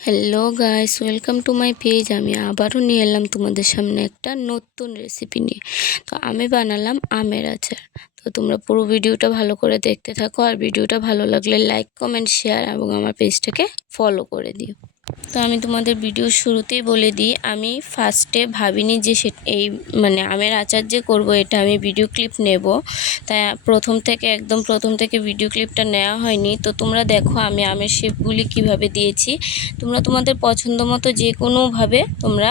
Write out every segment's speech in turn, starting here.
Hello guys welcome to my page আমি আবারও নিয়ে এলাম তোমাদের সামনে একটা নতুন রেসিপি নিয়ে। তো আমি বানালাম আমের আচার। তো তোমরা পুরো ভিডিওটা ভালো করে দেখতে থাকো আর ভিডিওটা ভালো লাগলে লাইক কমেন্ট শেয়ার এবং আমার পেজটাকে ফলো করে দিও। তো আমি তোমাদের ভিডিও শুরুতেই বলে দিই, আমি ফার্স্টে ভাবিনি যে সে এই মানে আমের আচার যে করব, এটা আমি ভিডিও ক্লিপ নেব। তাই প্রথম থেকে, একদম প্রথম থেকে ভিডিও ক্লিপটা নেওয়া হয়নি। তো তোমরা দেখো আমি আমের শেপগুলি কীভাবে দিয়েছি। তোমরা তোমাদের পছন্দ মতো যে কোনোভাবে তোমরা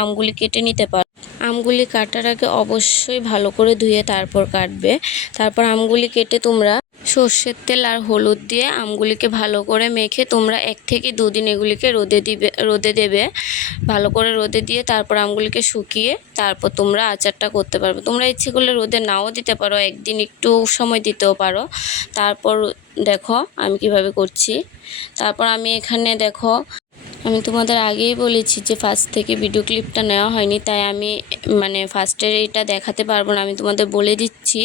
আমগুলি কেটে নিতে পারো। আমগুলি কাটার আগে অবশ্যই ভালো করে ধুয়ে তারপর কাটবে। তারপর আমগুলি কেটে তোমরা সর্ষের তেল আর হলুদ দিয়ে আমগুলিকে ভালো করে মেখে তোমরা এক থেকে দুদিন এগুলিকে রোদে দিবে, রোদে দেবে। ভালো করে রোদে দিয়ে তারপর আমগুলিকে শুকিয়ে তারপর তোমরা আচারটা করতে পারবে। তোমরা ইচ্ছে করলে রোদে নাও দিতে পারো, একদিন একটু সময় দিতেও পারো। তারপর দেখো আমি কীভাবে করছি। তারপর আমি এখানে দেখো আমি তোমাদের আগেই বলেছি যে ফার্স্ট থেকে ভিডিও ক্লিপটা নেওয়া হয়নি, তাই আমি মানে ফার্স্টের এটা দেখাতে পারব না। আমি তোমাদের বলে দিচ্ছি,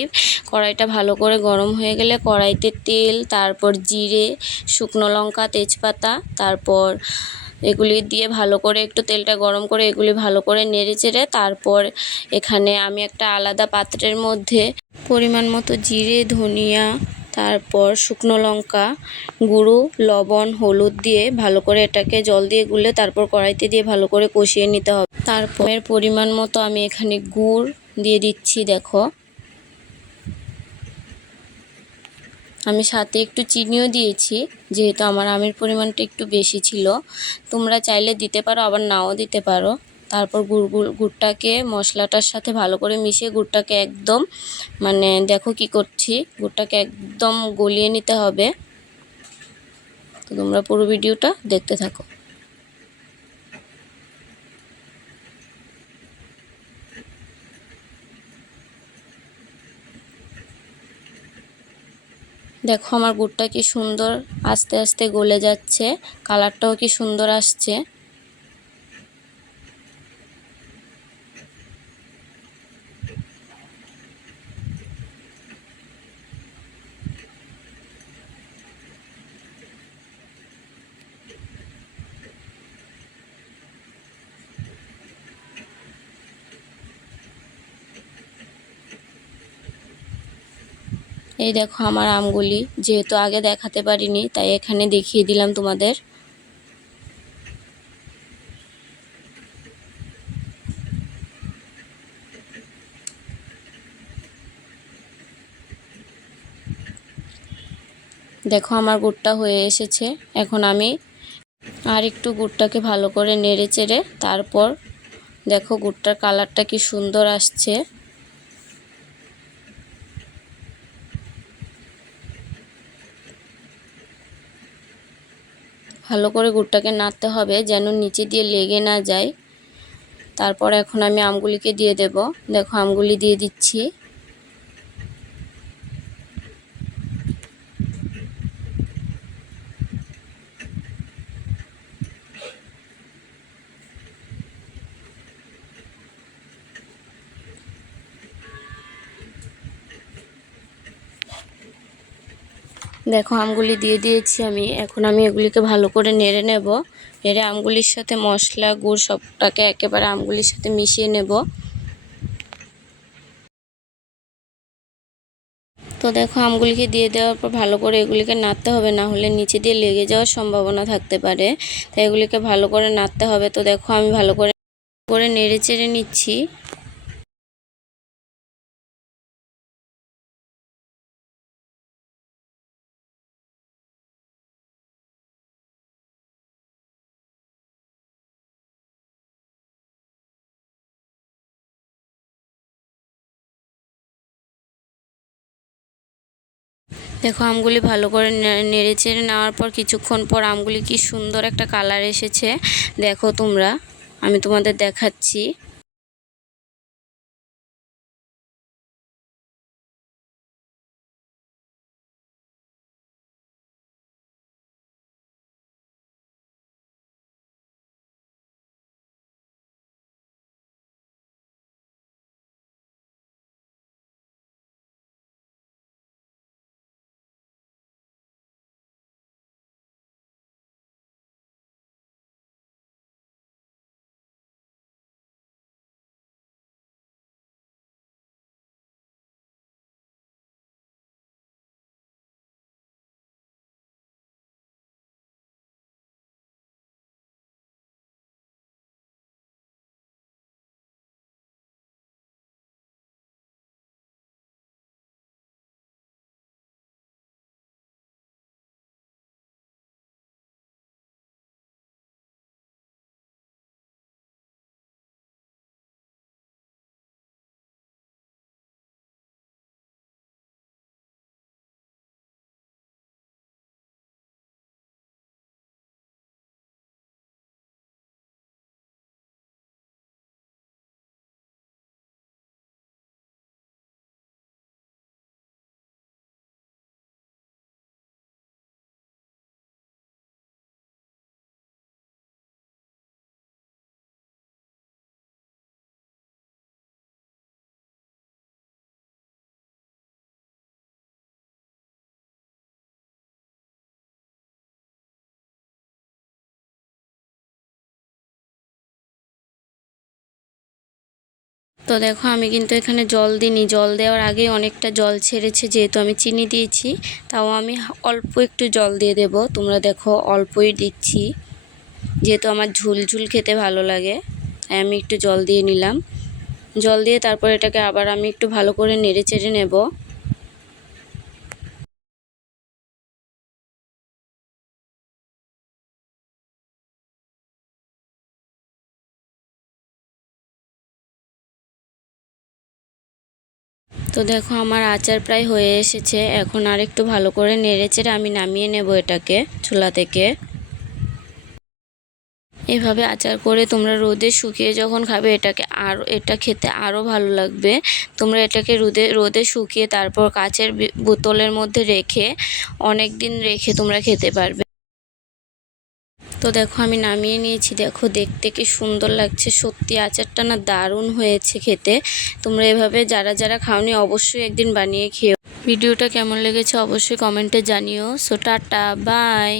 কড়াইটা ভালো করে গরম হয়ে গেলে কড়াইতে তেল, তারপর জিরে, শুকনো লঙ্কা, তেজপাতা, তারপর এগুলি দিয়ে ভালো করে একটু তেলটা গরম করে এগুলি ভালো করে নেড়ে চেড়ে তারপর এখানে আমি একটা আলাদা পাত্রের মধ্যে পরিমাণ মতো জিরে, ধনিয়া তারপর শুকনো লঙ্কা, গুঁড়ো, লবণ, হলুদ দিয়ে ভালো করে এটাকে জল দিয়ে গুলে তারপর কড়াইতে দিয়ে ভালো করে কষিয়ে নিতে হবে। তারপর পরিমাণ মতো আমি এখানে গুড় দিয়ে দিচ্ছি, দেখো। আমি সাথে একটু চিনিও দিয়েছি, যেহেতু আমার আমের পরিমাণটা একটু বেশি ছিল। তোমরা চাইলে দিতে পারো, আবার নাও দিতে পারো। তারপর গুড় গুড়, গুড়টাকে মশলাটার সাথে ভালো করে মিশিয়ে গুড়টাকে একদম মানে দেখো কি করছি, গুড়টাকে একদম গলিয়ে নিতে হবে। তো তোমরা পুরো ভিডিওটা দেখতে থাকো। দেখো আমার গুড়টা কি সুন্দর, আস্তে আস্তে গলে যাচ্ছে, কালারটাও কি সুন্দর আসছে। এই দেখো আমার আমগুলি, যেহেতু আগে দেখাতে পারিনি, তাই এখানে দেখিয়ে দিলাম তোমাদের। দেখো আমার গুড়টা হয়ে এসেছে। এখন আমি আর একটু গুড়টাকে ভালো করে নেড়ে চেড়ে তারপর দেখো গুড়টার কালারটা কি সুন্দর আসছে। ভালো করে গুড়টাকে নাড়তে হবে যেন নিচে দিয়ে লেগে না যায়। তারপর এখন আমি আমগুলিকে দিয়ে দেব। দেখো আমগুলি দিয়ে দিচ্ছি। দেখো আমগুলি দিয়ে দিয়েছি আমি। এখন আমি এগুলিকে ভালো করে নেড়ে নেব। নেড়ে আমগুলির সাথে মশলা, গুড় সবটাকে একেবারে আমগুলির সাথে মিশিয়ে নেব। তো দেখো আমগুলিকে দিয়ে দেওয়ার পর ভালো করে এগুলিকে নাড়তে হবে, না হলে নিচে দিয়ে লেগে যাওয়ার সম্ভাবনা থাকতে পারে। তাই এগুলিকে ভালো করে নাড়তে হবে। তো দেখো আমি ভালো করে করে নেড়ে চেড়ে নিচ্ছি। দেখো, আমগুলি ভালো করে নেড়ে চেড়ে নেওয়ার পর কিছুক্ষণ পর আমগুলি কি সুন্দর একটা কালার এসেছে। দেখো তোমরা, আমি তোমাদের দেখাচ্ছি। তো দেখো আমি কিন্তু এখানে জল দিইনি। জল দেওয়ার আগে অনেকটা জল ছেড়েছে, যেহেতু আমি চিনি দিয়েছি, তাও আমি অল্প একটু জল দিয়ে দেব। তোমরা দেখো অল্পই দিচ্ছি, যেহেতু আমার ঝুল ঝুল খেতে ভালো লাগে আমি একটু জল দিয়ে নিলাম। জল দিয়ে তারপর এটাকে আবার আমি একটু ভালো করে নেড়ে চেড়ে নেব। তো দেখো আমার আচার প্রায় হয়ে এসেছে। এখন আর একটু ভালো করে নেড়ে চেড়ে আমি নামিয়ে নেব এটাকে চুলা থেকে। এভাবে আচার করে তোমরা রোদে শুকিয়ে যখন খাবে এটাকে আর, এটা খেতে আরও ভালো লাগবে। তোমরা এটাকে রোদে রোদে শুকিয়ে তারপর কাচের বোতলের মধ্যে রেখে অনেক দিন রেখে তোমরা খেতে পারবে। তো দেখো আমি নামিয়ে নিয়েছি। দেখো দেখতে কি সুন্দর লাগছে। সত্যি আচারটা না দারুণ হয়েছে খেতে। তোমরা এভাবে যারা যারা খাওনি অবশ্যই একদিন বানিয়ে খেও ভিডিওটা কেমন লেগেছে অবশ্যই কমেন্টে জানিও। So tata bye